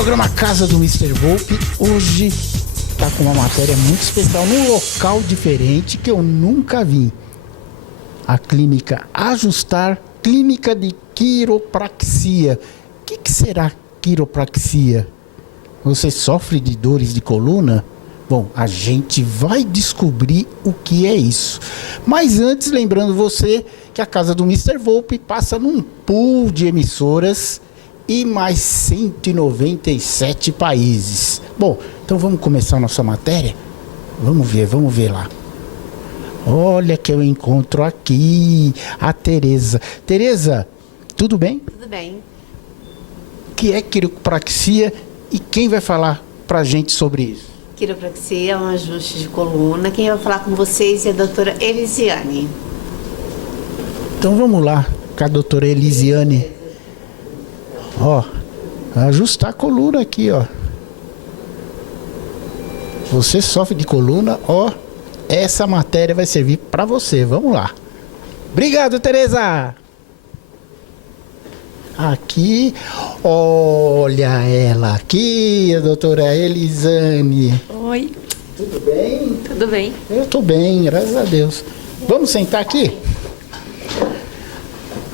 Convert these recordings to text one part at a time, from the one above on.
programa Casa do Mr. Volpe hoje está com uma matéria muito especial, num local diferente que eu nunca vi. A clínica Ajustar, clínica de quiropraxia. O que será quiropraxia? Você sofre de dores de coluna? Bom, a gente vai descobrir o que é isso. Mas antes, lembrando você que a Casa do Mr. Volpe passa num pool de emissoras e mais 197 países. Bom, então vamos começar a nossa matéria? Vamos ver lá. Olha que eu encontro aqui a Tereza. Tereza, tudo bem? Tudo bem. O que é quiropraxia e quem vai falar pra gente sobre isso? Quiropraxia é um ajuste de coluna. Quem vai falar com vocês é a doutora Elisiane. Então vamos lá com a doutora Elisiane. Ó, ajustar a coluna aqui, ó. Você sofre de coluna, ó. Essa matéria vai servir para você. Vamos lá. Obrigado, Tereza. Aqui, olha ela aqui, a doutora Elisiane. Oi. Tudo bem? Tudo bem. Eu tô bem, graças a Deus. Vamos sentar aqui?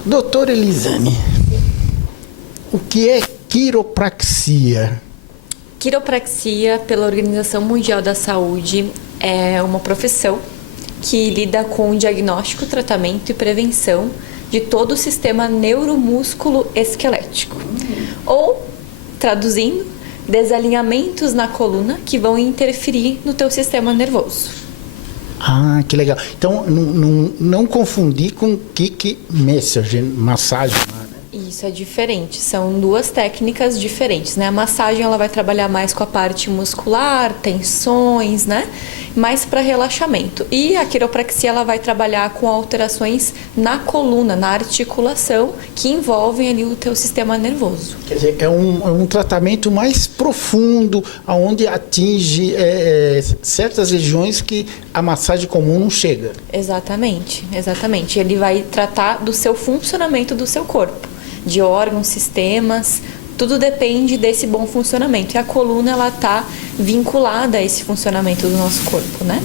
Doutora Elisiane, o que é quiropraxia? Quiropraxia, pela Organização Mundial da Saúde, é uma profissão que lida com o diagnóstico, tratamento e prevenção de todo o sistema neuromúsculo esquelético. Ou, traduzindo, desalinhamentos na coluna que vão interferir no teu sistema nervoso. Ah, que legal. Então, não confundir com kick massage, massagem. Isso é diferente, são duas técnicas diferentes, né? A massagem ela vai trabalhar mais com a parte muscular, tensões, né? Mais para relaxamento. E a quiropraxia ela vai trabalhar com alterações na coluna, na articulação, que envolvem ali o teu sistema nervoso. Quer dizer, é um tratamento mais profundo, onde atinge certas regiões que a massagem comum não chega. Exatamente, exatamente. Ele vai tratar do seu funcionamento do seu corpo, de órgãos, sistemas, tudo depende desse bom funcionamento. E a coluna, ela está vinculada a esse funcionamento do nosso corpo, né?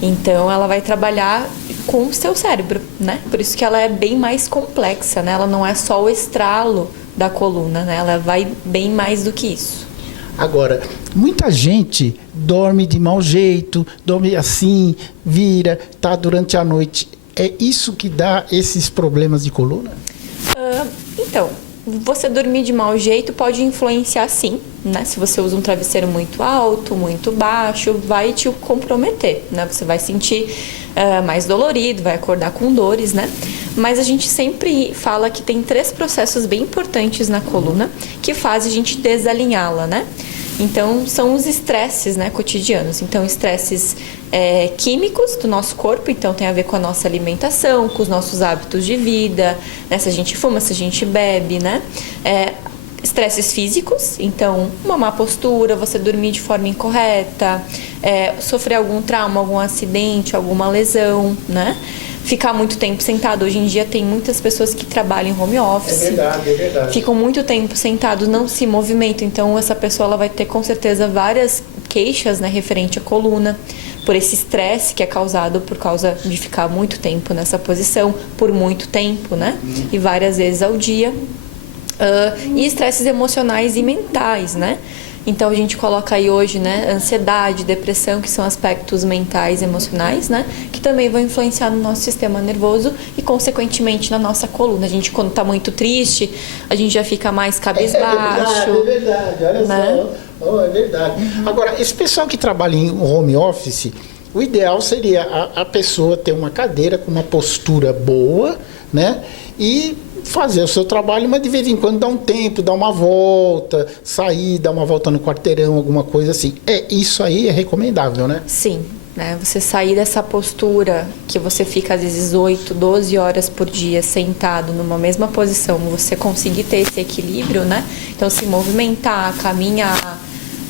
Então, ela vai trabalhar com o seu cérebro, né? Por isso que ela é bem mais complexa, né? Ela não é só o estralo da coluna, né? Ela vai bem mais do que isso. Agora, muita gente dorme de mau jeito, dorme assim, vira, tá durante a noite. É isso que dá esses problemas de coluna? Então, você dormir de mau jeito pode influenciar sim, né? Se você usa um travesseiro muito alto, muito baixo, vai te comprometer, né? Você vai sentir mais dolorido, vai acordar com dores, né? Mas a gente sempre fala que tem 3 processos bem importantes na coluna que fazem a gente desalinhá-la, né? Então, são os estresses, né, cotidianos. Então, estresses químicos do nosso corpo, então tem a ver com a nossa alimentação, com os nossos hábitos de vida, né, se a gente fuma, se a gente bebe, né? Estresses físicos, então uma má postura, você dormir de forma incorreta, sofrer algum trauma, algum acidente, alguma lesão, né? Ficar muito tempo sentado. Hoje em dia tem muitas pessoas que trabalham em home office. É verdade. Ficam muito tempo sentados, não se movimentam. Então, essa pessoa ela vai ter, com certeza, várias queixas, né, referente à coluna, por esse estresse que é causado por causa de ficar muito tempo nessa posição, por muito tempo, né? E várias vezes ao dia. E estresses emocionais e mentais, né? Então, a gente coloca aí hoje, né, ansiedade, depressão, que são aspectos mentais e emocionais, né, que também vão influenciar no nosso sistema nervoso e, consequentemente, na nossa coluna. A gente, quando está muito triste, a gente já fica mais cabisbaixo. É verdade, olha né? só. É verdade. Agora, esse pessoal que trabalha em home office, o ideal seria a pessoa ter uma cadeira com uma postura boa, né, e fazer o seu trabalho, mas de vez em quando dar um tempo, dar uma volta, sair, dar uma volta no quarteirão, alguma coisa assim. Isso aí é recomendável, né? Sim, né? Você sair dessa postura que você fica às vezes 8, 12 horas por dia sentado numa mesma posição, você conseguir ter esse equilíbrio, né? Então se movimentar, caminhar,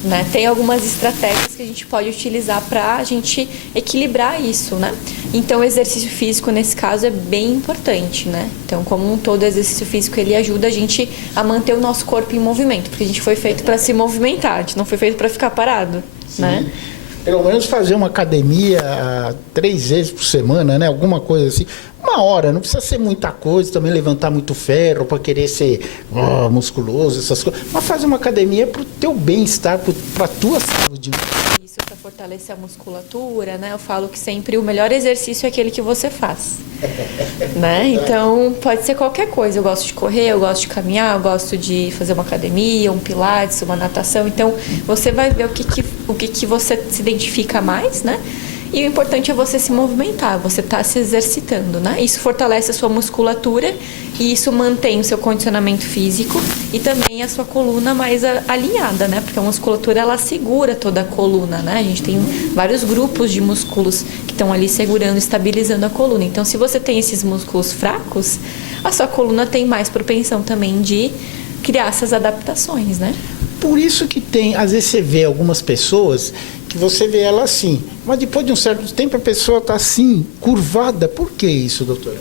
né? Tem algumas estratégias que a gente pode utilizar para a gente equilibrar isso, né? Então, o exercício físico, nesse caso, é bem importante, né? Então, como um todo, o exercício físico, ele ajuda a gente a manter o nosso corpo em movimento, porque a gente foi feito para se movimentar, a gente não foi feito para ficar parado, né? Pelo menos fazer uma academia 3 vezes por semana, né? Alguma coisa assim. 1 hora, não precisa ser muita coisa, também levantar muito ferro para querer ser musculoso, essas coisas. Mas fazer uma academia para o teu bem-estar, para a tua saúde. Isso, para fortalecer a musculatura, né? Eu falo que sempre o melhor exercício é aquele que você faz, né? Então, pode ser qualquer coisa. Eu gosto de correr, eu gosto de caminhar, eu gosto de fazer uma academia, um pilates, uma natação. Então, você vai ver o que você se identifica mais, né? E o importante é você se movimentar, você tá se exercitando, né? Isso fortalece a sua musculatura e isso mantém o seu condicionamento físico e também a sua coluna mais alinhada, né? Porque a musculatura, ela segura toda a coluna, né? A gente tem vários grupos de músculos que estão ali segurando, estabilizando a coluna. Então, se você tem esses músculos fracos, a sua coluna tem mais propensão também de criar essas adaptações, né? Por isso que tem, às vezes você vê algumas pessoas que você vê ela assim, mas depois de um certo tempo a pessoa está assim, curvada. Por que isso, doutora?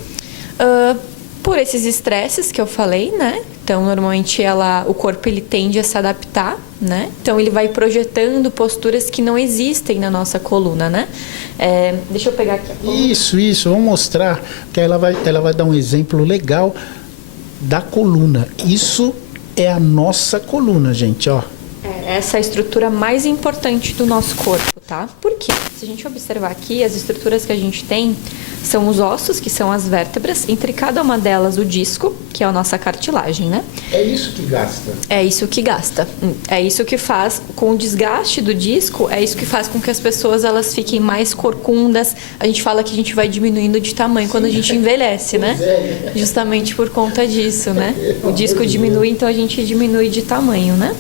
Por esses estresses que eu falei, né? Então, normalmente o corpo ele tende a se adaptar, né? Então, ele vai projetando posturas que não existem na nossa coluna, né? Deixa eu pegar aqui a coluna. Isso, vamos mostrar, que ela vai dar um exemplo legal da coluna. Isso é a nossa coluna, gente, ó. Essa é a estrutura mais importante do nosso corpo, tá? Por quê? Se a gente observar aqui, as estruturas que a gente tem são os ossos, que são as vértebras, entre cada uma delas o disco, que é a nossa cartilagem, né? É isso que gasta. É isso que gasta. É isso que faz, com o desgaste do disco, é isso que faz com que as pessoas elas fiquem mais corcundas. A gente fala que a gente vai diminuindo de tamanho quando a gente envelhece, né? Justamente por conta disso, né? O disco diminui, então a gente diminui de tamanho, né?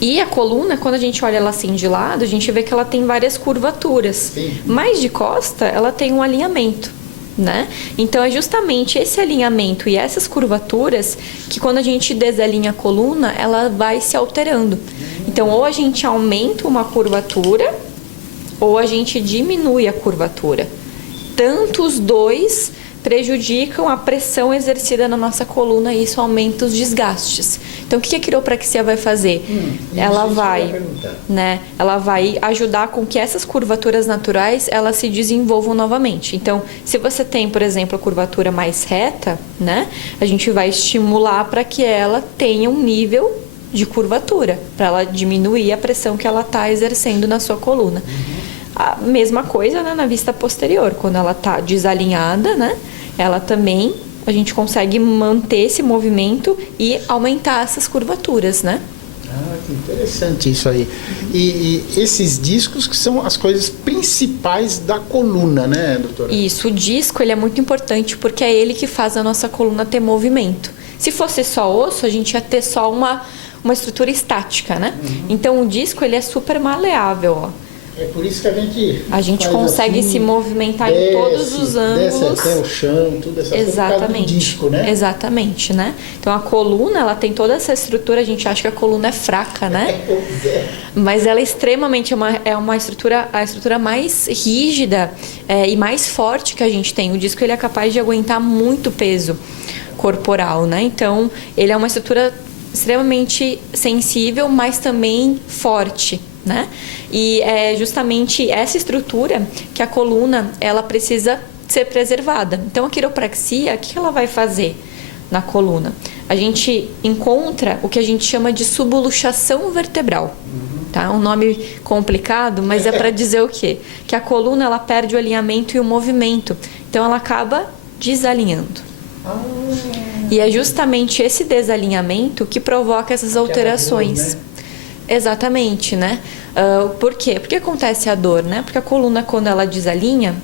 E a coluna, quando a gente olha ela assim de lado, a gente vê que ela tem várias curvaturas. Sim. Mas de costa, ela tem um alinhamento, né? Então, é justamente esse alinhamento e essas curvaturas que quando a gente desalinha a coluna, ela vai se alterando. Então, ou a gente aumenta uma curvatura, ou a gente diminui a curvatura. Tanto os dois prejudicam a pressão exercida na nossa coluna e isso aumenta os desgastes. Então, o que a quiropraxia vai fazer? Ela vai ajudar com que essas curvaturas naturais elas se desenvolvam novamente. Então, se você tem, por exemplo, a curvatura mais reta, né, a gente vai estimular para que ela tenha um nível de curvatura, para ela diminuir a pressão que ela está exercendo na sua coluna. A mesma coisa, né, na vista posterior, quando ela está desalinhada, né, ela também, a gente consegue manter esse movimento e aumentar essas curvaturas, né? Que interessante isso aí. E esses discos que são as coisas principais da coluna, né, doutora? Isso, o disco ele é muito importante porque é ele que faz a nossa coluna ter movimento. Se fosse só osso, a gente ia ter só uma estrutura estática, né? Então, o disco ele é super maleável, ó. É por isso que a gente consegue assim, se movimentar em todos os ângulos. Desce até o chão, tudo essa coisa por causa do disco, né? Exatamente, né? Então a coluna, ela tem toda essa estrutura, a gente acha que a coluna é fraca, né? Mas ela é extremamente, a estrutura mais rígida e mais forte que a gente tem. O disco ele é capaz de aguentar muito peso corporal, né? Então ele é uma estrutura extremamente sensível, mas também forte, né? E é justamente essa estrutura que a coluna ela precisa ser preservada. Então a quiropraxia, o que ela vai fazer na coluna? A gente encontra o que a gente chama de subluxação vertebral. Tá? Um nome complicado, mas é para dizer o quê? Que a coluna ela perde o alinhamento e o movimento. Então ela acaba desalinhando. E é justamente esse desalinhamento que provoca essas alterações. Dor, né? Exatamente, né? Por quê? Por que acontece a dor, né? Porque a coluna, quando ela desalinha,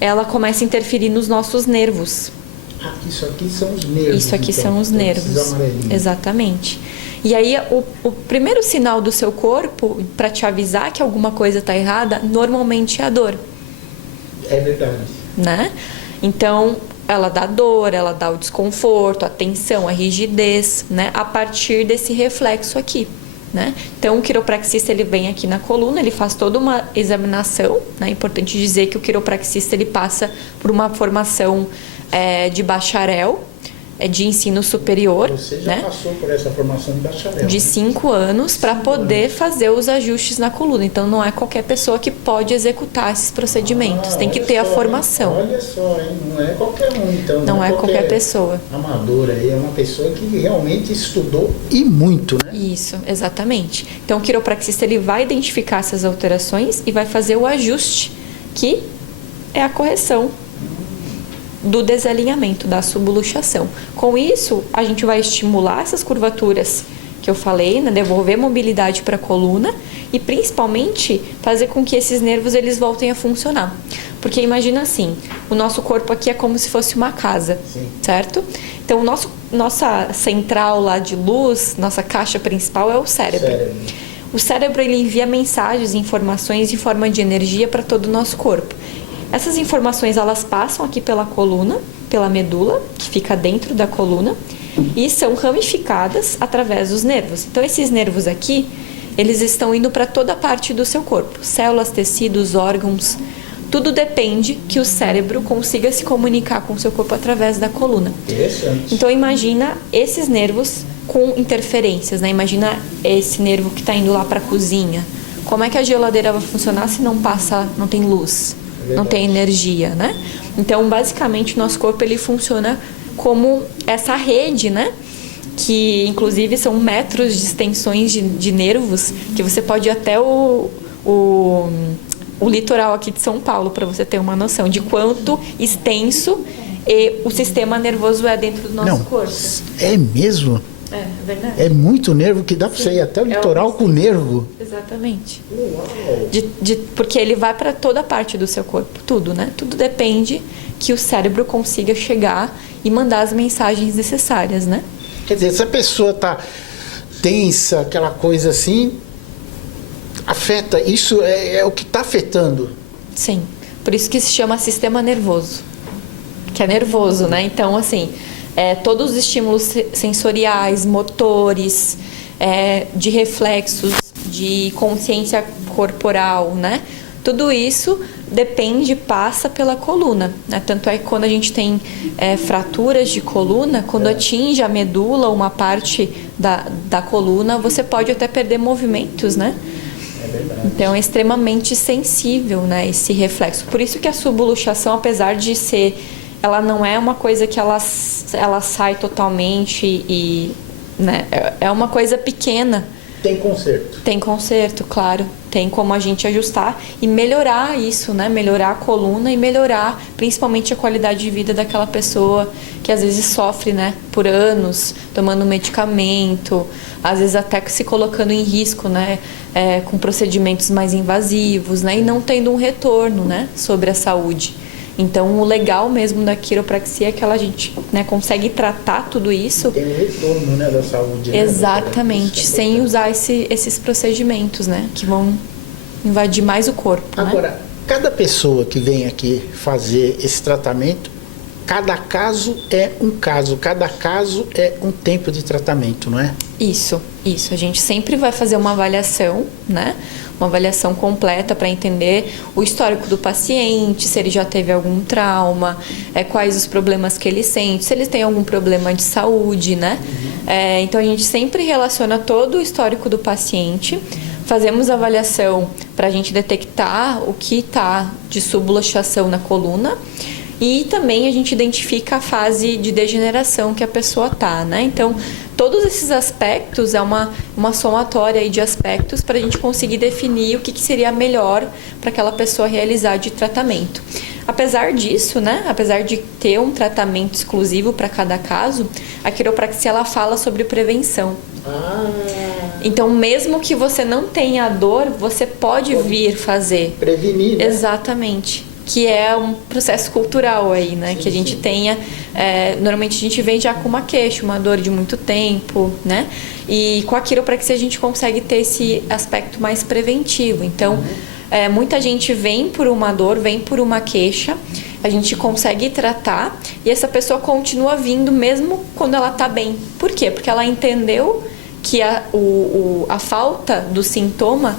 ela começa a interferir nos nossos nervos. Isso aqui são os nervos. Isso aqui então, são os nervos. Exatamente. E aí, o primeiro sinal do seu corpo para te avisar que alguma coisa está errada, normalmente é a dor. É verdade. Né? Então, ela dá dor, ela dá o desconforto, a tensão, a rigidez, né? A partir desse reflexo aqui, né? Então, o quiropraxista, ele vem aqui na coluna, ele faz toda uma examinação, né? É importante dizer que o quiropraxista, ele passa por uma formação de bacharel, de ensino superior. Você já passou por essa formação de bacharel. De 5 anos para poder fazer os ajustes na coluna. Então, não é qualquer pessoa que pode executar esses procedimentos. Tem que ter a formação. Olha só, hein? Não é qualquer um, então. Não é qualquer pessoa. Amadora aí, é uma pessoa que realmente estudou e muito, né? Isso, exatamente. Então, o quiropraxista, ele vai identificar essas alterações e vai fazer o ajuste, que é a correção do desalinhamento, da subluxação. Com isso, a gente vai estimular essas curvaturas que eu falei, né? Devolver mobilidade para a coluna e, principalmente, fazer com que esses nervos eles voltem a funcionar. Porque imagina assim, o nosso corpo aqui é como se fosse uma casa, Sim. certo? Então, nossa central lá de luz, nossa caixa principal é o cérebro. O cérebro, ele envia mensagens, informações em forma de energia para todo o nosso corpo. Essas informações, elas passam aqui pela coluna, pela medula, que fica dentro da coluna, e são ramificadas através dos nervos. Então, esses nervos aqui, eles estão indo para toda parte do seu corpo. Células, tecidos, órgãos, tudo depende que o cérebro consiga se comunicar com o seu corpo através da coluna. Interessante. Então, imagina esses nervos com interferências, né? Imagina esse nervo que está indo lá para a cozinha. Como é que a geladeira vai funcionar se não tem luz? Não tem energia, né? Então, basicamente, o nosso corpo ele funciona como essa rede, né? Que, inclusive, são metros de extensões de nervos, que você pode ir até o litoral aqui de São Paulo, para você ter uma noção de quanto extenso o sistema nervoso é dentro do nosso corpo. É mesmo? É verdade. É muito nervo que dá para você ir até o litoral com nervo. Exatamente. Uau! Porque ele vai para toda parte do seu corpo, tudo, né? Tudo depende que o cérebro consiga chegar e mandar as mensagens necessárias, né? Quer dizer, se a pessoa tá tensa, aquela coisa assim, afeta, isso é o que está afetando. Sim, por isso que se chama sistema nervoso, que é nervoso, né? Então, assim, todos os estímulos sensoriais, motores, de reflexos, de consciência corporal, né? Tudo isso passa pela coluna, né? Tanto é que quando a gente tem fraturas de coluna, quando atinge a medula, uma parte da coluna, você pode até perder movimentos, né? É verdade. Então é extremamente sensível, né, esse reflexo. Por isso que a subluxação, apesar de ser, ela não é uma coisa que ela sai totalmente e, né, é uma coisa pequena. Tem conserto. Tem conserto, claro. Tem como a gente ajustar e melhorar isso, né? Melhorar a coluna e melhorar principalmente a qualidade de vida daquela pessoa que às vezes sofre, né? Por anos, tomando medicamento, às vezes até se colocando em risco, né? Com procedimentos mais invasivos, né? E não tendo um retorno, né? Sobre a saúde. Então, o legal mesmo da quiropraxia é que a gente, né, consegue tratar tudo isso. Tem um retorno, né, da saúde. Exatamente, né? sem usar esses procedimentos, né, que vão invadir mais o corpo. Agora, né? cada pessoa que vem aqui fazer esse tratamento, cada caso é um caso, cada caso é um tempo de tratamento, não é? Isso. A gente sempre vai fazer uma avaliação, né? Uma avaliação completa para entender o histórico do paciente, se ele já teve algum trauma, quais os problemas que ele sente, se ele tem algum problema de saúde, né? Então a gente sempre relaciona todo o histórico do paciente, fazemos avaliação para a gente detectar o que está de subluxação na coluna. E também a gente identifica a fase de degeneração que a pessoa está, né? Então, todos esses aspectos é uma somatória aí de aspectos para a gente conseguir definir o que seria melhor para aquela pessoa realizar de tratamento. Apesar disso, né? Apesar de ter um tratamento exclusivo para cada caso, a quiropraxia ela fala sobre prevenção. Então, mesmo que você não tenha dor, você pode vir fazer. Prevenir, né? Exatamente. Que é um processo cultural aí, né? Sim, que a gente tenha... normalmente a gente vem já com uma queixa, uma dor de muito tempo, né? E com a quiropraxia a gente consegue ter esse aspecto mais preventivo. Então, muita gente vem por uma dor, vem por uma queixa, a gente consegue tratar e essa pessoa continua vindo mesmo quando ela está bem. Por quê? Porque ela entendeu que a falta do sintoma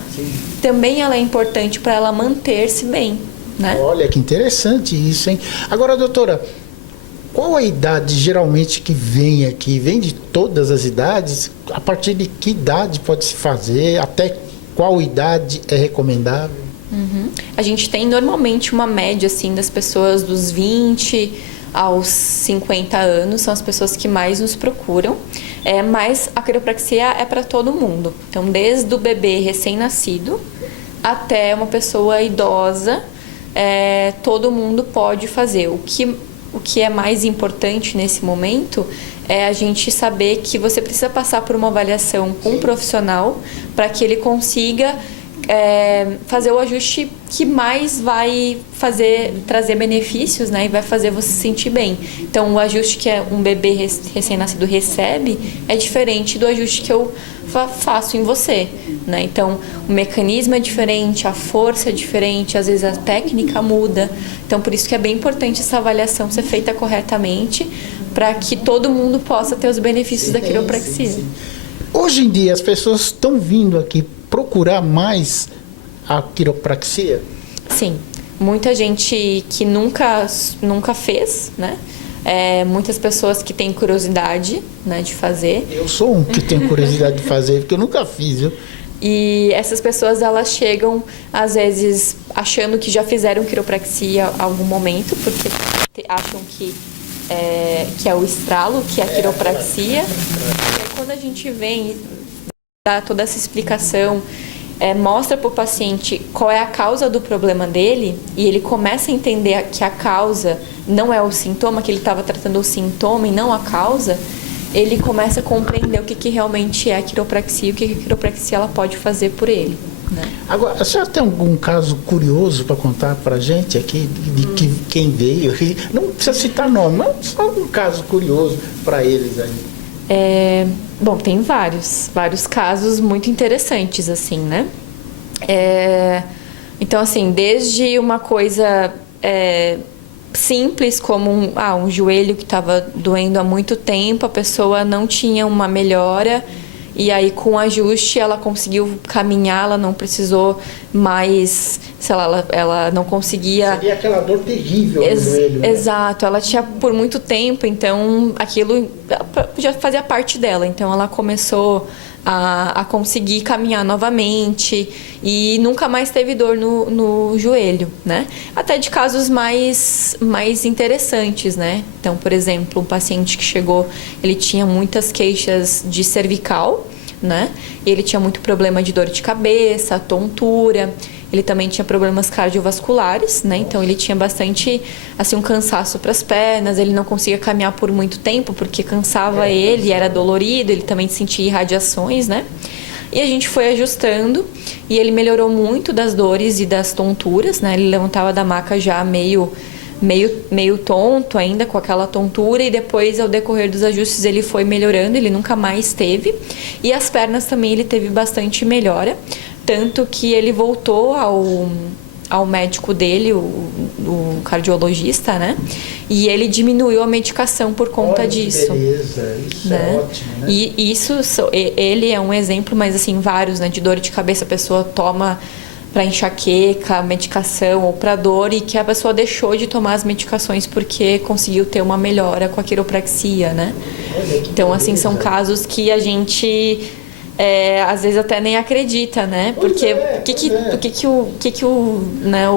também ela é importante para ela manter-se bem, né? Olha, que interessante isso, hein? Agora, doutora, qual a idade geralmente que vem aqui? Vem de todas as idades? A partir de que idade pode se fazer? Até qual idade é recomendável? A gente tem normalmente uma média assim das pessoas dos 20 aos 50 anos, são as pessoas que mais nos procuram, mas a quiropraxia é para todo mundo. Então, desde o bebê recém-nascido até uma pessoa idosa, todo mundo pode fazer. O que é mais importante nesse momento é a gente saber que você precisa passar por uma avaliação com um profissional para que ele consiga fazer o ajuste que mais vai trazer benefícios, né? E vai fazer você se sentir bem. Então, o ajuste que um bebê recém-nascido recebe é diferente do ajuste que eu faço em você, né? Então, o mecanismo é diferente, a força é diferente, às vezes a técnica muda. Então, por isso que é bem importante essa avaliação ser feita corretamente para que todo mundo possa ter os benefícios da quiropraxia. Sim. Hoje em dia, as pessoas estão vindo aqui procurar mais a quiropraxia? Sim, muita gente que nunca fez, né? Muitas pessoas que têm curiosidade, né, de fazer. Eu sou um que tenho curiosidade de fazer, porque eu nunca fiz, viu? E essas pessoas, elas chegam, às vezes, achando que já fizeram quiropraxia em algum momento, porque acham que é o estralo, que é a quiropraxia. E aí, quando a gente vem dá toda essa explicação, mostra para o paciente qual é a causa do problema dele e ele começa a entender que a causa não é o sintoma, que ele estava tratando o sintoma e não a causa, ele começa a compreender o que realmente é a quiropraxia e o que a quiropraxia ela pode fazer por ele, né? Agora, a senhora tem algum caso curioso para contar para a gente aqui de quem veio? Não precisa citar nome, mas só um caso curioso para eles aí. Bom, tem vários casos muito interessantes, assim, né? Então, assim, desde uma coisa simples como um joelho que estava doendo há muito tempo, a pessoa não tinha uma melhora e aí com o ajuste ela conseguiu caminhar, ela não precisou mais, sei lá, ela não conseguia... Seria aquela dor terrível no joelho, né? Exato, ela tinha por muito tempo, então aquilo já fazia parte dela, então ela começou a conseguir caminhar novamente e nunca mais teve dor no joelho, né? Até de casos mais interessantes, né? Então, por exemplo, um paciente que chegou, ele tinha muitas queixas de cervical, né? E ele tinha muito problema de dor de cabeça, tontura. Ele também tinha problemas cardiovasculares, né? Então ele tinha bastante, assim, um cansaço para as pernas. Ele não conseguia caminhar por muito tempo porque cansava ele, era dolorido. Ele também sentia irradiações, né? E a gente foi ajustando e ele melhorou muito das dores e das tonturas, né? Ele levantava da maca já meio tonto ainda, com aquela tontura, e depois, ao decorrer dos ajustes, ele foi melhorando, ele nunca mais teve. E as pernas também ele teve bastante melhora, tanto que ele voltou ao médico dele, o cardiologista, né? E ele diminuiu a medicação por conta disso. Beleza, isso né? É ótimo, né? E ele é um exemplo, mas assim, vários, né? De dor de cabeça, a pessoa toma para enxaqueca, medicação ou para dor e que a pessoa deixou de tomar as medicações porque conseguiu ter uma melhora com a quiropraxia, né? Então, assim, são casos que a gente às vezes até nem acredita, né? Porque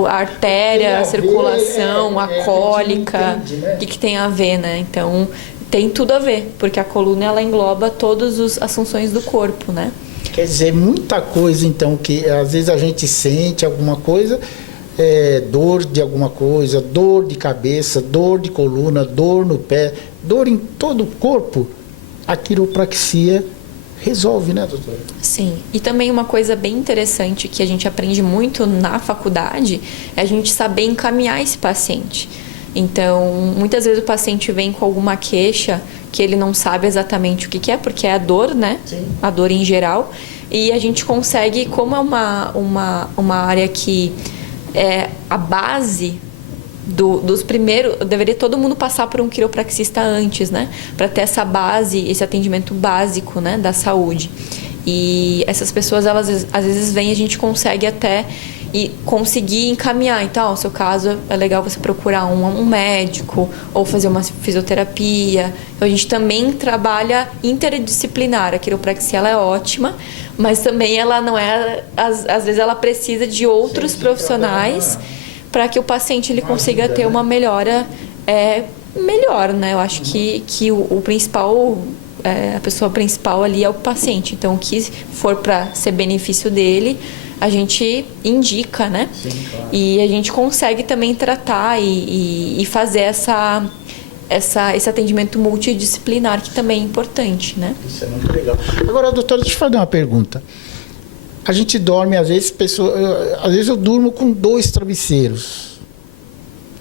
a artéria, a circulação, a cólica, o que tem a ver, né? Então, tem tudo a ver, porque a coluna ela engloba todas as funções do corpo, né? Quer dizer, muita coisa, então, que às vezes a gente sente alguma coisa, dor de alguma coisa, dor de cabeça, dor de coluna, dor no pé, dor em todo o corpo, a quiropraxia resolve, né, doutora? Sim, e também uma coisa bem interessante que a gente aprende muito na faculdade é a gente saber encaminhar esse paciente. Então, muitas vezes o paciente vem com alguma queixa que ele não sabe exatamente o que é, porque é a dor, né? Sim. A dor em geral. E a gente consegue, como é uma área que a base dos primeiros, deveria todo mundo passar por um quiropraxista antes, né? Para ter essa base, esse atendimento básico, né, da saúde. E essas pessoas, elas às vezes vêm, a gente consegue até conseguir encaminhar. Então, no seu caso, é legal você procurar um médico ou fazer uma fisioterapia. Então, a gente também trabalha interdisciplinar. A quiropraxia, ela é ótima, mas também ela não é... Às vezes, ela precisa de outros profissionais para que o paciente ele consiga ter uma melhora melhor, né? Eu acho que o principal... a pessoa principal ali é o paciente. Então, o que for para ser benefício dele, a gente indica, né? Sim, claro. E a gente consegue também tratar e fazer esse atendimento multidisciplinar, que também é importante, né? Isso é muito legal. Agora, doutora, deixa eu fazer uma pergunta. A gente dorme, às vezes eu durmo com 2 travesseiros.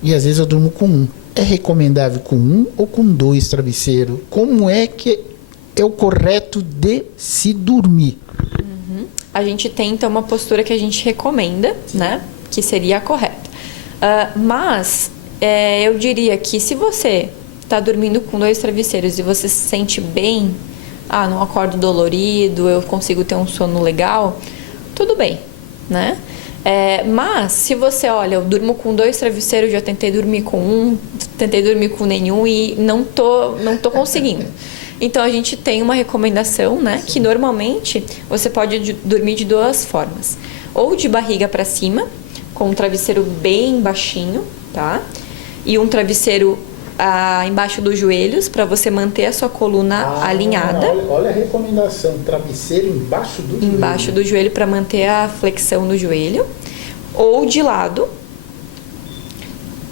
E às vezes eu durmo com 1. É recomendável com 1 ou com 2 travesseiros? Como é que é o correto de se dormir? A gente tem, então, uma postura que a gente recomenda, né? Que seria a correta. Mas eu diria que se você está dormindo com 2 travesseiros e você se sente bem, não acordo dolorido, eu consigo ter um sono legal, tudo bem, né? Mas se você, olha, eu durmo com 2 travesseiros, já tentei dormir com 1, tentei dormir com nenhum e não tô conseguindo. Então, a gente tem uma recomendação, né? Que normalmente você pode dormir de 2 formas. Ou de barriga para cima, com um travesseiro bem baixinho, tá? E um travesseiro embaixo dos joelhos, para você manter a sua coluna alinhada. Olha a recomendação, travesseiro embaixo do joelho. Embaixo do joelho, para manter a flexão do joelho. Ou de lado,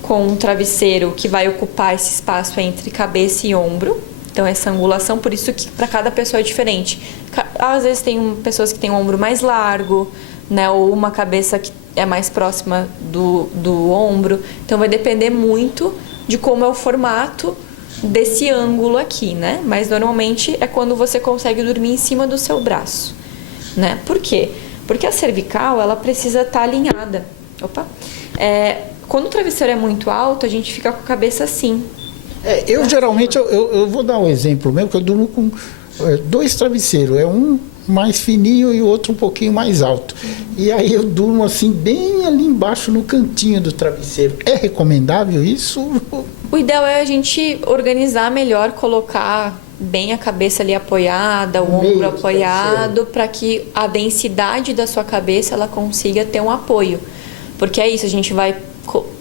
com um travesseiro que vai ocupar esse espaço entre cabeça e ombro. Então, essa angulação, por isso que para cada pessoa é diferente. Às vezes tem pessoas que têm um ombro mais largo, né? Ou uma cabeça que é mais próxima do ombro. Então, vai depender muito de como é o formato desse ângulo aqui, né? Mas, normalmente, é quando você consegue dormir em cima do seu braço, né? Por quê? Porque a cervical, ela precisa estar alinhada. Quando o travesseiro é muito alto, a gente fica com a cabeça assim. Eu geralmente, eu vou dar um exemplo mesmo, que eu durmo com 2 travesseiros. Um mais fininho e o outro um pouquinho mais alto. E aí eu durmo assim, bem ali embaixo no cantinho do travesseiro. É recomendável isso? O ideal é a gente organizar melhor, colocar bem a cabeça ali apoiada, o ombro apoiado, para que a densidade da sua cabeça ela consiga ter um apoio. Porque é isso, a gente vai...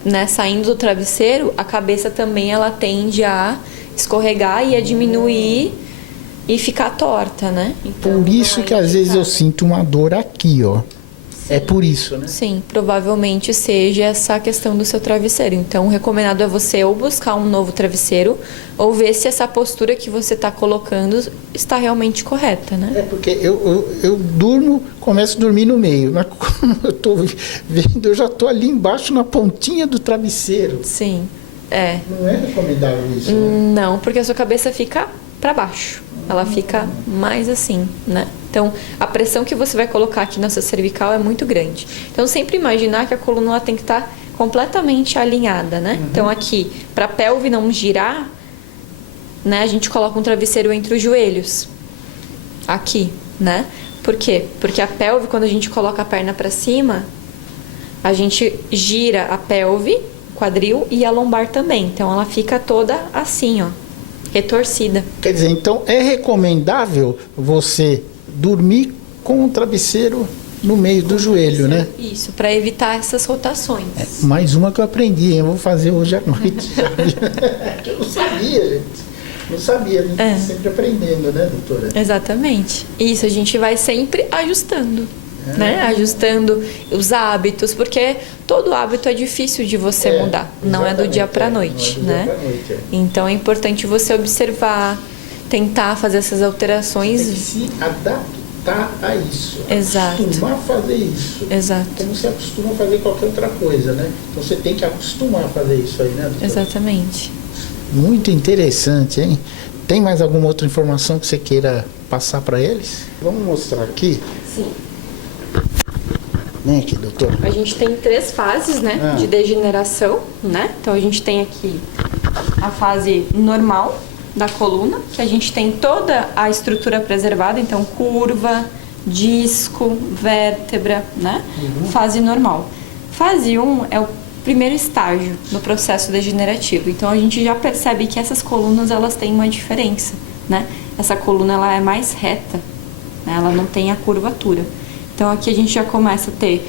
Né, saindo do travesseiro, a cabeça também ela tende a escorregar e a diminuir e ficar torta, né? Então, por isso que às vezes eu sinto uma dor aqui, ó. Sim. É por isso, né? Sim, provavelmente seja essa questão do seu travesseiro. Então, o recomendado é você ou buscar um novo travesseiro ou ver se essa postura que você está colocando está realmente correta, né? Porque eu durmo, começo a dormir no meio, mas como eu estou vendo, eu já estou ali embaixo na pontinha do travesseiro. Sim, Não é recomendável isso, né? Não, porque a sua cabeça fica para baixo. Ela fica mais assim, né? Então, a pressão que você vai colocar aqui na sua cervical é muito grande. Então, sempre imaginar que a coluna ela tem que estar completamente alinhada, né? Então, aqui, para a pelve não girar, né? A gente coloca um travesseiro entre os joelhos. Aqui, né? Por quê? Porque a pelve, quando a gente coloca a perna para cima, a gente gira a pelve, quadril e a lombar também. Então, ela fica toda assim, ó. Retorcida. Quer dizer, então é recomendável você dormir com o travesseiro no meio do joelho, né? Isso, para evitar essas rotações. Mais uma que eu aprendi, hein? Eu vou fazer hoje à noite. Eu não sabia, gente. Não sabia, a gente está sempre aprendendo, né, doutora? Exatamente. Isso, a gente vai sempre ajustando. Né? Ajustando os hábitos, porque todo hábito é difícil de você mudar, não é do dia para a noite, né? Então é importante você observar, tentar fazer essas alterações. Tem que se adaptar a isso. Exato. Acostumar a fazer isso. Exato. Como você acostuma a fazer qualquer outra coisa, né? Então você tem que acostumar a fazer isso aí, né, doutora? Exatamente. Muito interessante, hein? Tem mais alguma outra informação que você queira passar para eles? Vamos mostrar aqui. Sim. Vem aqui, doutor. A gente tem 3 fases, né, de degeneração, né? Então a gente tem aqui a fase normal da coluna, que a gente tem toda a estrutura preservada, então curva, disco, vértebra, né? Fase normal. Fase 1 é o primeiro estágio do processo degenerativo. Então a gente já percebe que essas colunas elas têm uma diferença, né? Essa coluna ela é mais reta, né? Ela não tem a curvatura. Então aqui a gente já começa a ter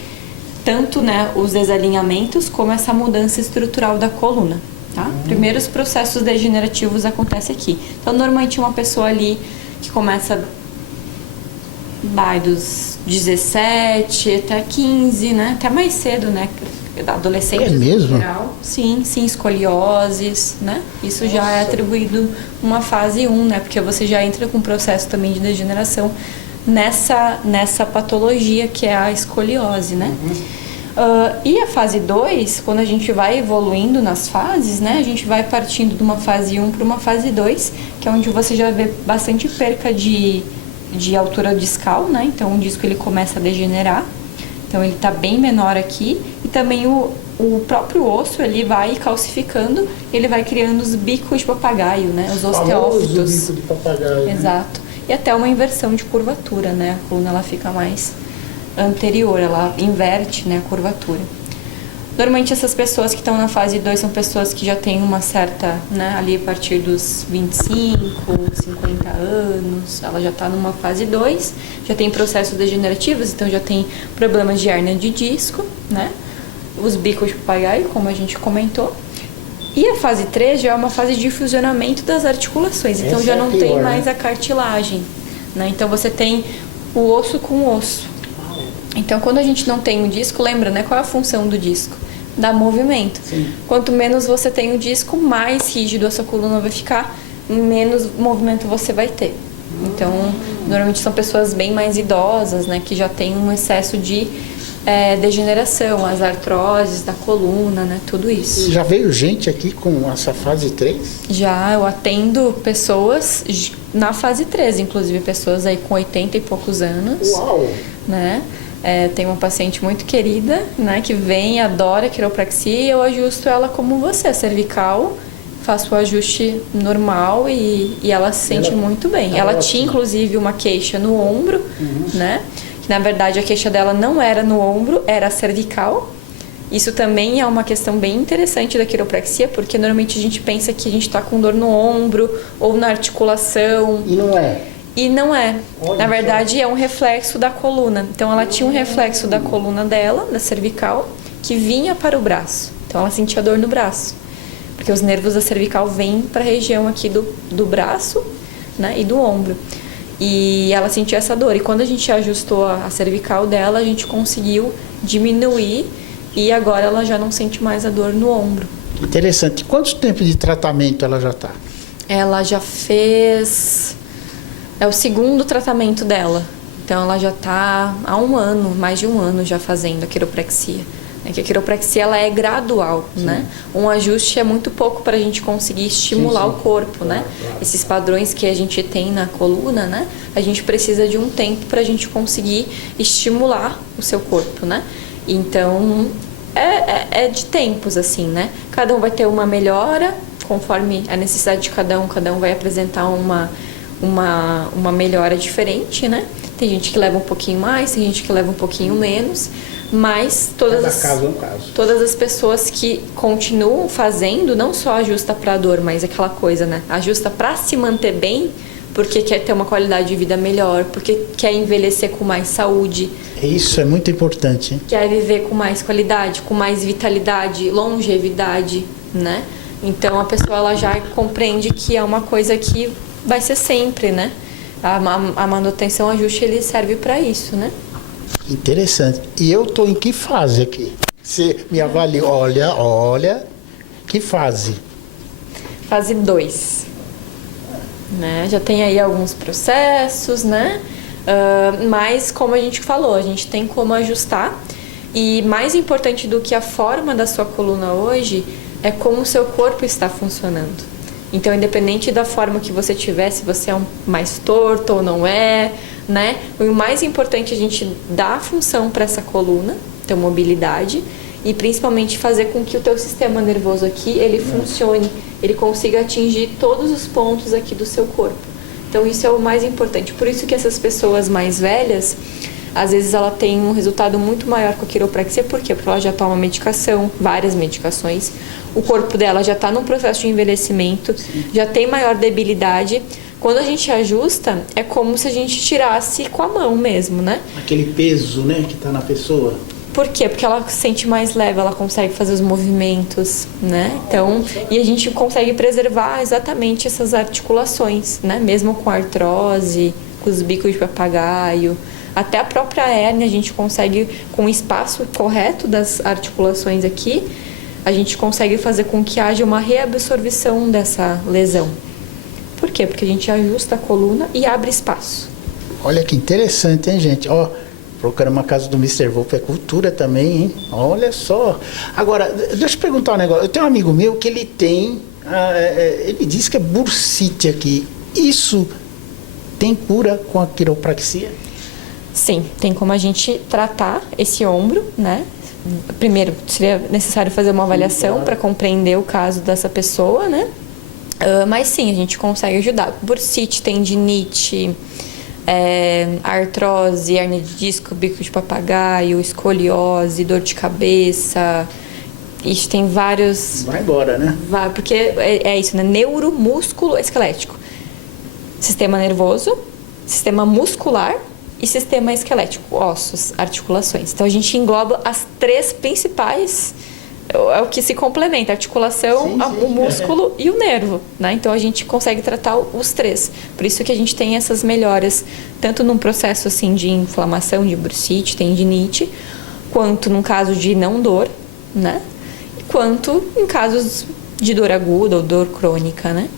tanto, né, os desalinhamentos como essa mudança estrutural da coluna, tá? Primeiros processos degenerativos acontecem aqui. Então normalmente uma pessoa ali que começa dos 17 até 15, né? Até mais cedo, né? Da adolescente. É mesmo? Geral. Sim, escolioses, né? Isso já é atribuído uma fase 1, né? Porque você já entra com um processo também de degeneração nessa patologia que é a escoliose, né? E a fase 2, quando a gente vai evoluindo nas fases, né? A gente vai partindo de uma fase 1 para uma fase 2, que é onde você já vê bastante perca de altura discal, né? Então o disco ele começa a degenerar. Então ele está bem menor aqui e também o próprio osso ele vai calcificando, ele vai criando os bicos de papagaio, né? Os osteófitos. Bico de papagaio. Exato. E até uma inversão de curvatura, né? A coluna ela fica mais anterior, ela inverte, né, a curvatura. Normalmente essas pessoas que estão na fase 2 são pessoas que já têm uma certa, né, ali a partir dos 25, 50 anos, ela já está numa fase 2, já tem processos degenerativos, então já tem problemas de hérnia de disco, né, os bicos de papagaio, como a gente comentou. E a fase 3 já é uma fase de fusionamento das articulações, então já não tem mais a cartilagem, né, então você tem o osso com o osso. Então quando a gente não tem o disco, lembra, né, qual é a função do disco? Dá movimento. Sim. Quanto menos você tem o disco, mais rígido a sua coluna vai ficar, menos movimento você vai ter. Então, normalmente são pessoas bem mais idosas, né, que já tem um excesso de degeneração, as artroses da coluna, né, tudo isso. Já veio gente aqui com essa fase 3? Já, eu atendo pessoas na fase 3, inclusive pessoas aí com 80 e poucos anos. Uau! Né? Tem uma paciente muito querida, né, que vem e adora quiropraxia e eu ajusto ela como você, cervical, faço o ajuste normal e ela se sente muito bem. Ela tinha inclusive uma queixa no ombro, né, que na verdade a queixa dela não era no ombro, era cervical. Isso também é uma questão bem interessante da quiropraxia, porque normalmente a gente pensa que a gente está com dor no ombro ou na articulação. E não é? E não é. Olha, na verdade, é um reflexo da coluna. Então, ela tinha um reflexo da coluna dela, da cervical, que vinha para o braço. Então, ela sentia dor no braço. Porque os nervos da cervical vêm para a região aqui do braço, né, e do ombro. E ela sentia essa dor. E quando a gente ajustou a cervical dela, a gente conseguiu diminuir e agora ela já não sente mais a dor no ombro. Interessante. Quanto tempo de tratamento ela já está? Ela já fez... É o segundo tratamento dela. Então, ela já está há um ano, mais de um ano já fazendo a quiropraxia. É que a quiropraxia ela é gradual, né? Um ajuste é muito pouco para a gente conseguir estimular o corpo, né? Esses padrões que a gente tem na coluna, né? A gente precisa de um tempo para a gente conseguir estimular o seu corpo, né? Então, é de tempos, assim, né? Cada um vai ter uma melhora, conforme a necessidade de cada um vai apresentar uma melhora diferente, né? Tem gente que leva um pouquinho mais, tem gente que leva um pouquinho menos, mas todas as pessoas que continuam fazendo, não só ajusta para dor, mas aquela coisa, né? Ajusta para se manter bem, porque quer ter uma qualidade de vida melhor, porque quer envelhecer com mais saúde. Isso é muito importante, hein? Quer viver com mais qualidade, com mais vitalidade, longevidade, né? Então a pessoa ela já compreende que é uma coisa que vai ser sempre, né? A manutenção, o ajuste, ele serve para isso, né? Interessante. E eu tô em que fase aqui? Você me avalia, olha, que fase? Fase 2. Né? Já tem aí alguns processos, né? Mas, como a gente falou, a gente tem como ajustar. E mais importante do que a forma da sua coluna hoje é como o seu corpo está funcionando. Então, independente da forma que você tiver, se você é mais torto ou não é, né? O mais importante é a gente dar função para essa coluna, ter mobilidade, e principalmente fazer com que o teu sistema nervoso aqui, ele funcione, ele consiga atingir todos os pontos aqui do seu corpo. Então isso é o mais importante. Por isso que essas pessoas mais velhas, às vezes ela tem um resultado muito maior com a quiropraxia. Por quê? Porque ela já toma medicação, várias medicações, o corpo dela já está num processo de envelhecimento, já tem maior debilidade. Quando a gente ajusta, é como se a gente tirasse com a mão mesmo, né? Aquele peso, né, que está na pessoa. Por quê? Porque ela se sente mais leve, ela consegue fazer os movimentos, né? Então, e a gente consegue preservar exatamente essas articulações, né? Mesmo com artrose, com os bicos de papagaio, até a própria hérnia a gente consegue, com o espaço correto das articulações aqui, a gente consegue fazer com que haja uma reabsorção dessa lesão. Por quê? Porque a gente ajusta a coluna e abre espaço. Olha que interessante, hein, gente? Ó, programa Casa do Mr. Wolf é cultura também, hein? Olha só. Agora, deixa eu perguntar um negócio. Eu tenho um amigo meu que ele tem, ele diz que é bursite aqui. Isso tem cura com a quiropraxia? Sim, tem como a gente tratar esse ombro, né? Primeiro, seria necessário fazer uma avaliação para compreender o caso dessa pessoa, né? Mas sim, a gente consegue ajudar. Bursite, tendinite, artrose, hérnia de disco, bico de papagaio, escoliose, dor de cabeça. Isso tem vários... Vai embora, né? Vai, porque é isso, né? Neuro, músculo, esquelético. Sistema nervoso, sistema muscular e sistema esquelético, ossos, articulações. Então a gente engloba as três principais, é o que se complementa, a articulação, o músculo e o nervo, né? Então a gente consegue tratar os três. Por isso que a gente tem essas melhoras, tanto num processo assim de inflamação, de bursite, tendinite, quanto num caso de não dor, né? Quanto em casos de dor aguda ou dor crônica, né?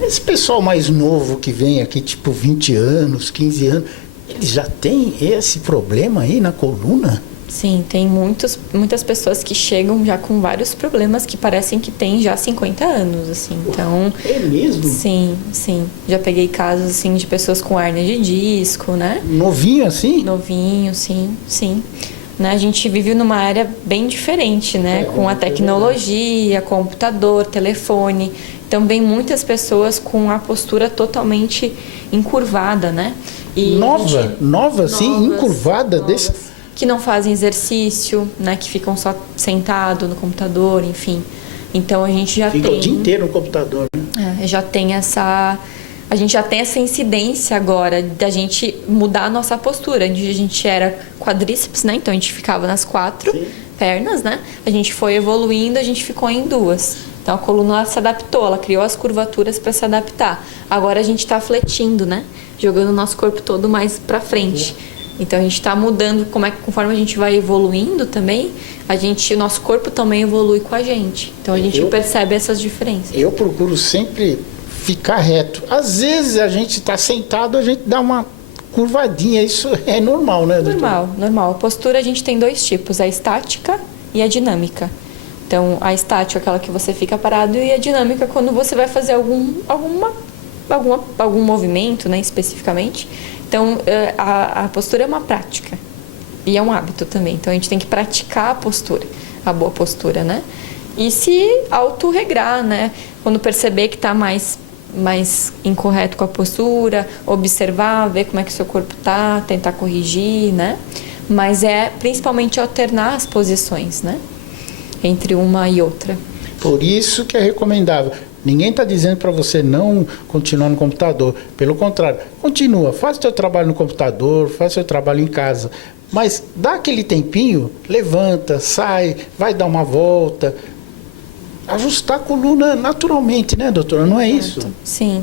Esse pessoal mais novo que vem aqui, tipo 20 anos, 15 anos, eles já tem esse problema aí na coluna? Sim, tem muitas pessoas que chegam já com vários problemas que parecem que têm já 50 anos, assim. Então, é mesmo? Sim. Já peguei casos, assim, de pessoas com hérnia de disco, né? Novinho assim? Novinho, sim. Né? A gente vive numa área bem diferente, né? Com a tecnologia, computador, telefone. Então, vem muitas pessoas com a postura totalmente encurvada, né? E nova assim, encurvada desse... Que não fazem exercício, né? Que ficam só sentado no computador, enfim. Então, a gente já Fica o dia inteiro no computador, né? já tem essa... A gente já tem essa incidência agora da gente mudar a nossa postura. Onde a gente era quadríceps, né? Então, a gente ficava nas 4 pernas, né? A gente foi evoluindo, a gente ficou em 2. Então, a coluna se adaptou, ela criou as curvaturas para se adaptar. Agora, a gente está fletindo, né? Jogando o nosso corpo todo mais para frente. Então, a gente está mudando, conforme a gente vai evoluindo também, o nosso corpo também evolui com a gente. Então, a gente percebe essas diferenças. Eu procuro sempre ficar reto. Às vezes, a gente está sentado, a gente dá uma curvadinha. Isso é normal, né, doutor? Normal. A postura, a gente tem 2 tipos, a estática e a dinâmica. Então, a estática é aquela que você fica parado e a dinâmica é quando você vai fazer algum movimento, né, especificamente. Então, a postura é uma prática e é um hábito também. Então, a gente tem que praticar a postura, a boa postura, né? E se autorregrar, né? Quando perceber que está mais incorreto com a postura, observar, ver como é que o seu corpo está, tentar corrigir, né? Mas é principalmente alternar as posições, né? Entre uma e outra. Por isso que é recomendável. Ninguém está dizendo para você não continuar no computador. Pelo contrário, continua. Faz o seu trabalho no computador, faz o seu trabalho em casa. Mas dá aquele tempinho, levanta, sai, vai dar uma volta. Ajustar a coluna naturalmente, né, doutora? Não é isso? Sim.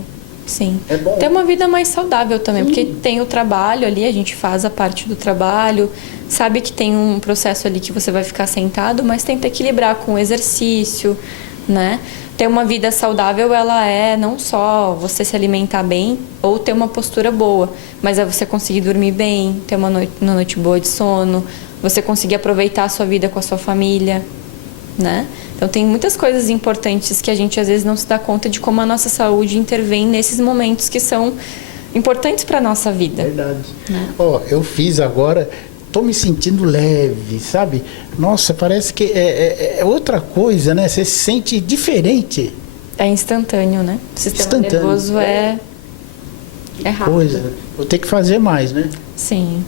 É bom. Ter uma vida mais saudável também, porque tem o trabalho ali, a gente faz a parte do trabalho, sabe que tem um processo ali que você vai ficar sentado, mas tenta equilibrar com o exercício, né? Ter uma vida saudável, ela é não só você se alimentar bem ou ter uma postura boa, mas é você conseguir dormir bem, ter uma noite boa de sono, você conseguir aproveitar a sua vida com a sua família, né? Então tem muitas coisas importantes que a gente às vezes não se dá conta de como a nossa saúde intervém nesses momentos que são importantes para nossa vida. Verdade. Ó, eu fiz agora, tô me sentindo leve, sabe? Nossa, parece que é outra coisa, né? Você se sente diferente. É instantâneo, né? O sistema Instantâneo. nervoso é rápido. Coisa. Vou ter que fazer mais, né? Sim.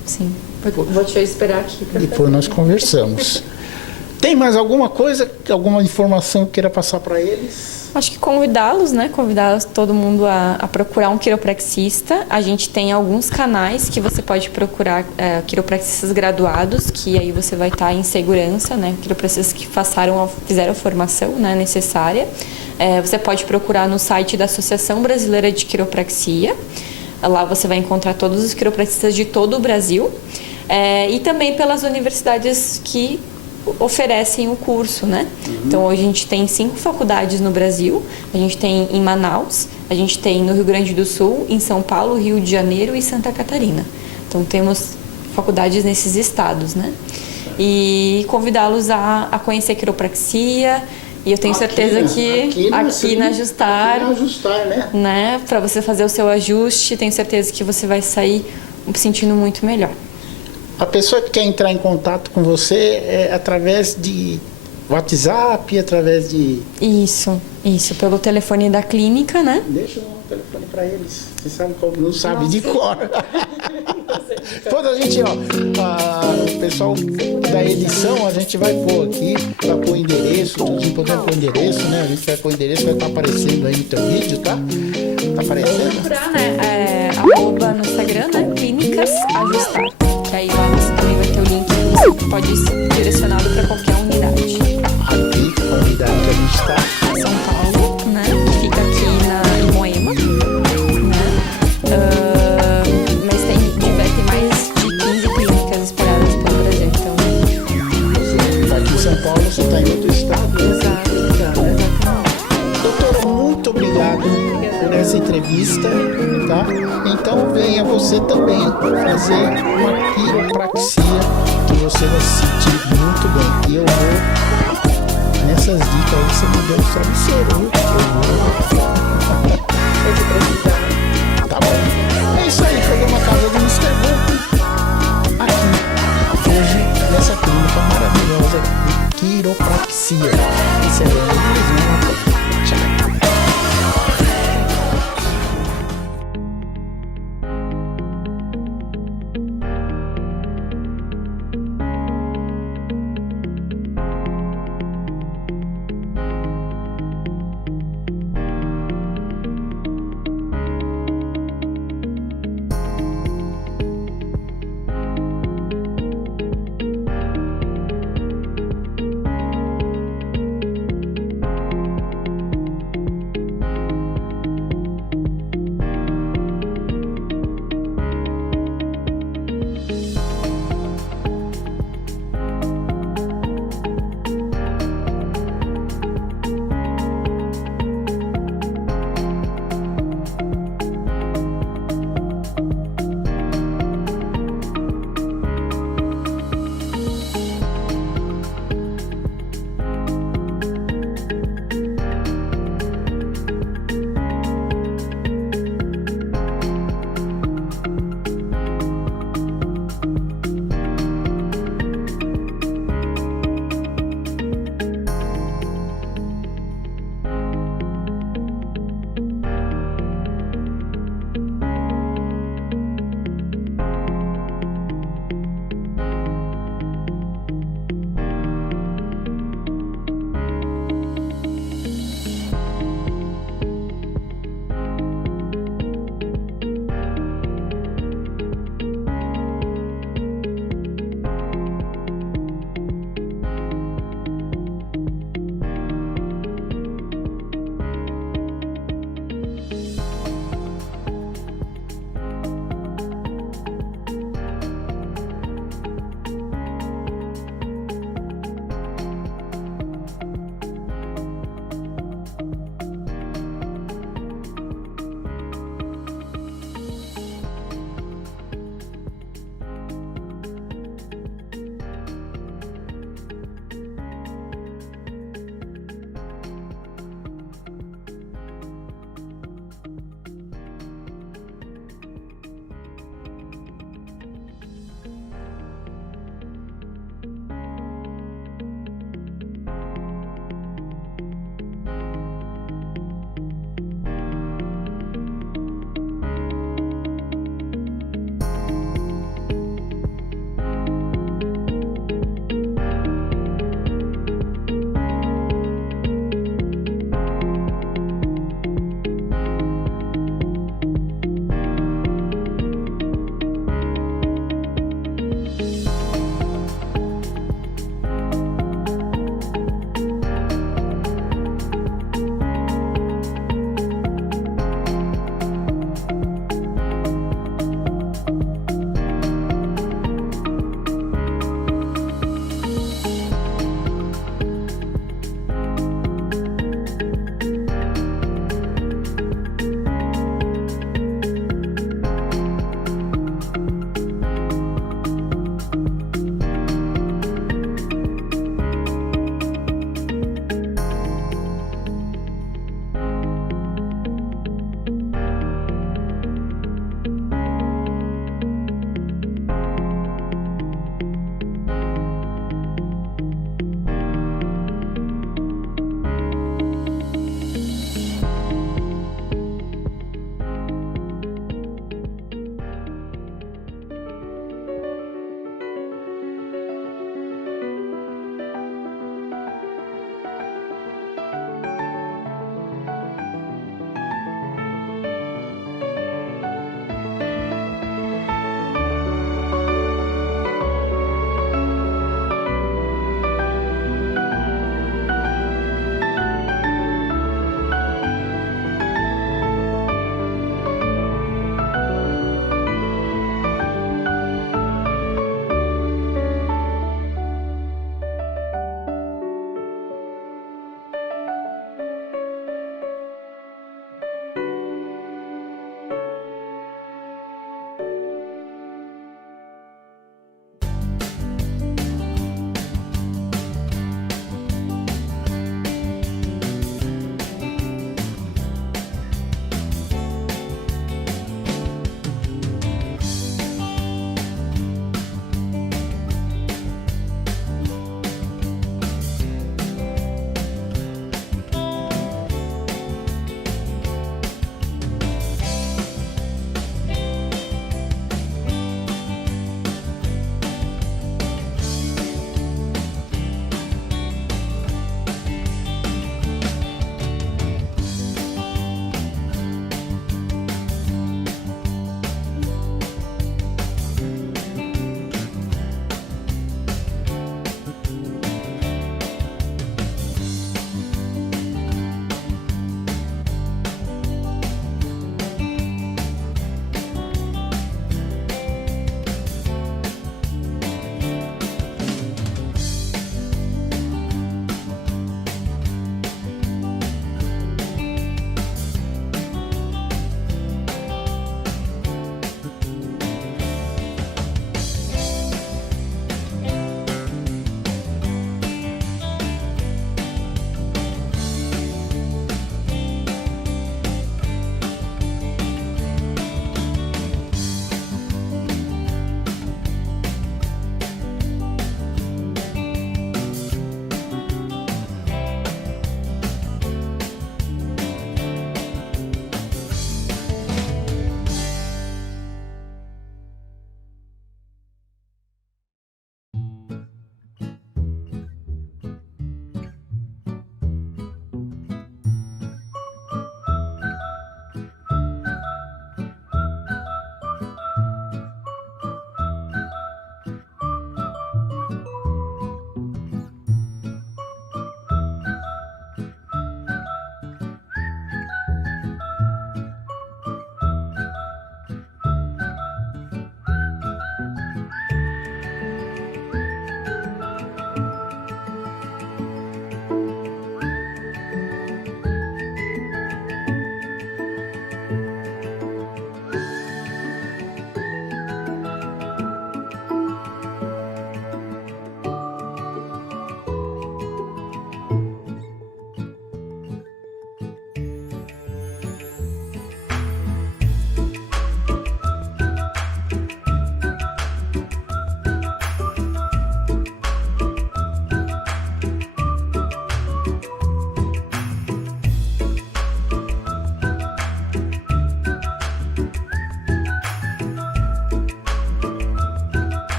Vou te esperar aqui. Depois nós conversamos. Tem mais alguma coisa, alguma informação que queira passar para eles? Acho que convidá-los, né? Convidar todo mundo a procurar um quiropraxista. A gente tem alguns canais que você pode procurar quiropraxistas graduados, que aí você vai estar em segurança, né? Quiropraxistas que fizeram a formação, né, necessária. Você pode procurar no site da Associação Brasileira de Quiropraxia. Lá você vai encontrar todos os quiropraxistas de todo o Brasil. E também pelas universidades que oferecem o curso, né? Então, hoje a gente tem 5 faculdades no Brasil. A gente tem em Manaus, a gente tem no Rio Grande do Sul, em São Paulo, Rio de Janeiro e Santa Catarina. Então, temos faculdades nesses estados, né? E convidá-los a conhecer a quiropraxia. E eu tenho certeza que aqui na Ajustar, né? Para você fazer o seu ajuste, tenho certeza que você vai sair se sentindo muito melhor. A pessoa que quer entrar em contato com você é através de WhatsApp, através de... Isso, pelo telefone da clínica, né? Deixa o telefone para eles. Você sabe qual? Não sabe de cor. Depois a gente, o pessoal da edição, a gente vai pôr aqui, vai pôr o endereço, tudinho, poder pôr o endereço, né? A gente vai pôr o endereço, vai estar aparecendo aí no teu vídeo, tá? Tá aparecendo? Procurar, né? @ no Instagram, né? Clínicas Ajustar. E aí lá você também vai ter o link que você pode ser direcionado para qualquer unidade. Aqui, a unidade que a gente está. São Paulo, né? Que fica aqui em Moema, né? Mas tem mais de 15 clínicas espalhadas pelo Brasil, então... Aqui em São Paulo, você está em outro estado? Exato. Doutora, muito obrigado por essa entrevista, tá? Então venha você também fazer uma quiropraxia que você vai se sentir muito bem. E eu vou, nessas dicas aí, você me deu um travesseiro, viu? Tá bom. É isso aí, programa Casa do Mr. Book. Aqui, hoje, nessa clínica maravilhosa de quiropraxia. Excelente, tchau.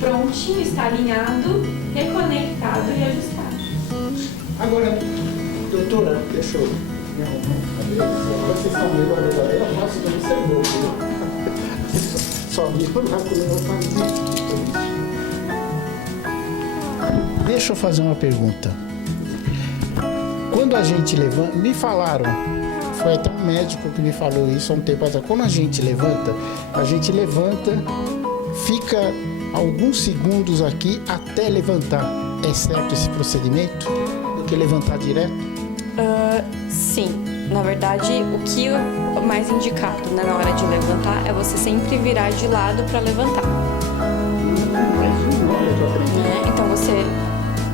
Prontinho, está alinhado, reconectado e ajustado. Agora, doutora, deixa eu me arrumar. Vocês estão melhores agora, eu faço que você é louco. Só me olhar com o meu caminho. Deixa eu fazer uma pergunta. Quando a gente levanta, me falaram, foi até um médico que me falou isso há um tempo atrás. Quando a gente levanta, fica alguns segundos aqui até levantar. É certo esse procedimento? Do que levantar direto? Sim. Na verdade, o que é mais indicado, né, na hora de levantar é você sempre virar de lado para levantar. Então você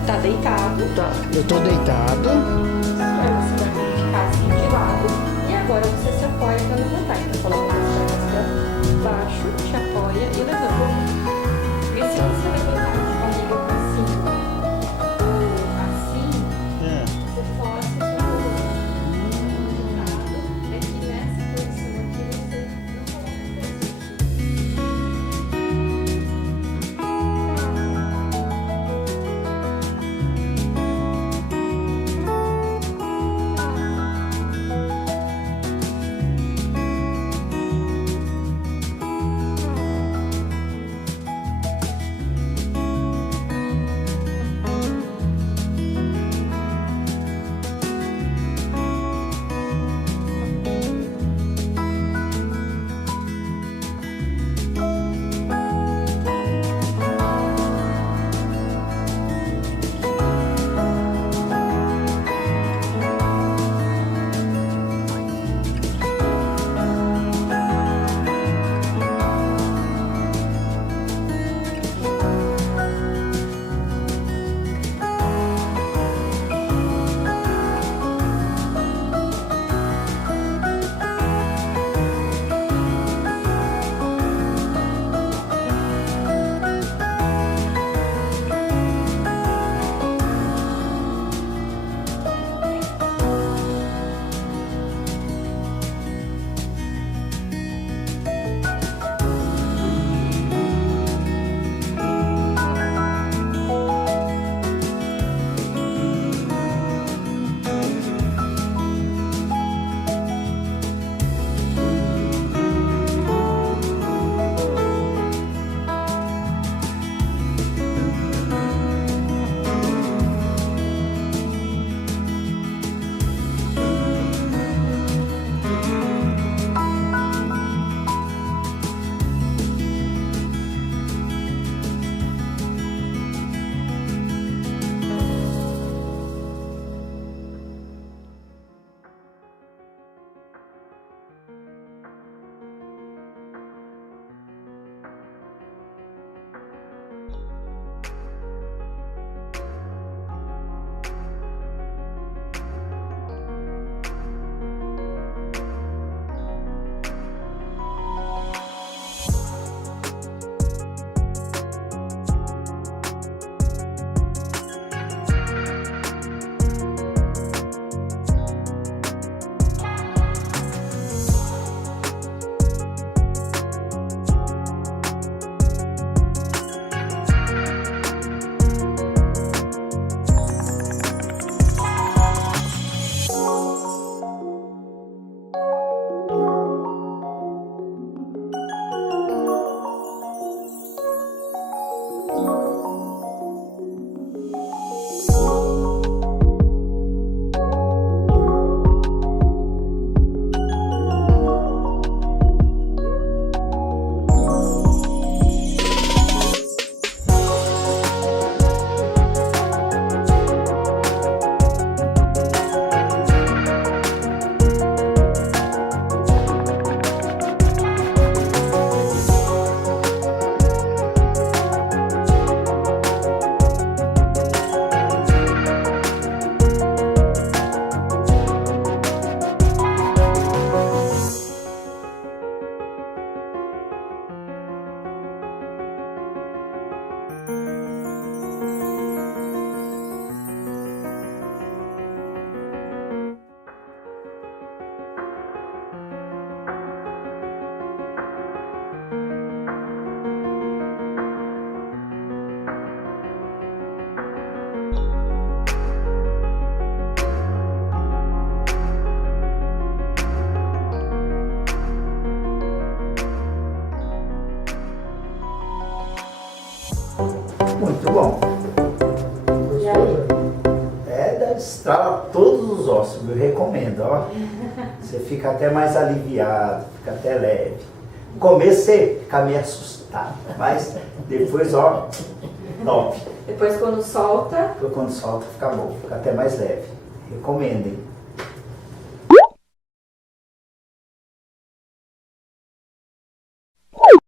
tá deitado. Tá, eu tô deitado. Aí você vai ficar assim de lado. E agora você se apoia para levantar. Então coloca as pernas para baixo, te apoia e levanta. E se você levantar de barriga para cima, ou assim, você força o seu corpo. É que nessa posição aqui você não coloca Muito bom. E aí? Deve estralar todos os ossos, eu recomendo, ó. Você fica até mais aliviado, fica até leve. No começo você fica meio assustado, mas depois, ó, top. Depois quando solta. Depois quando solta fica bom, fica até mais leve. Recomendo, hein?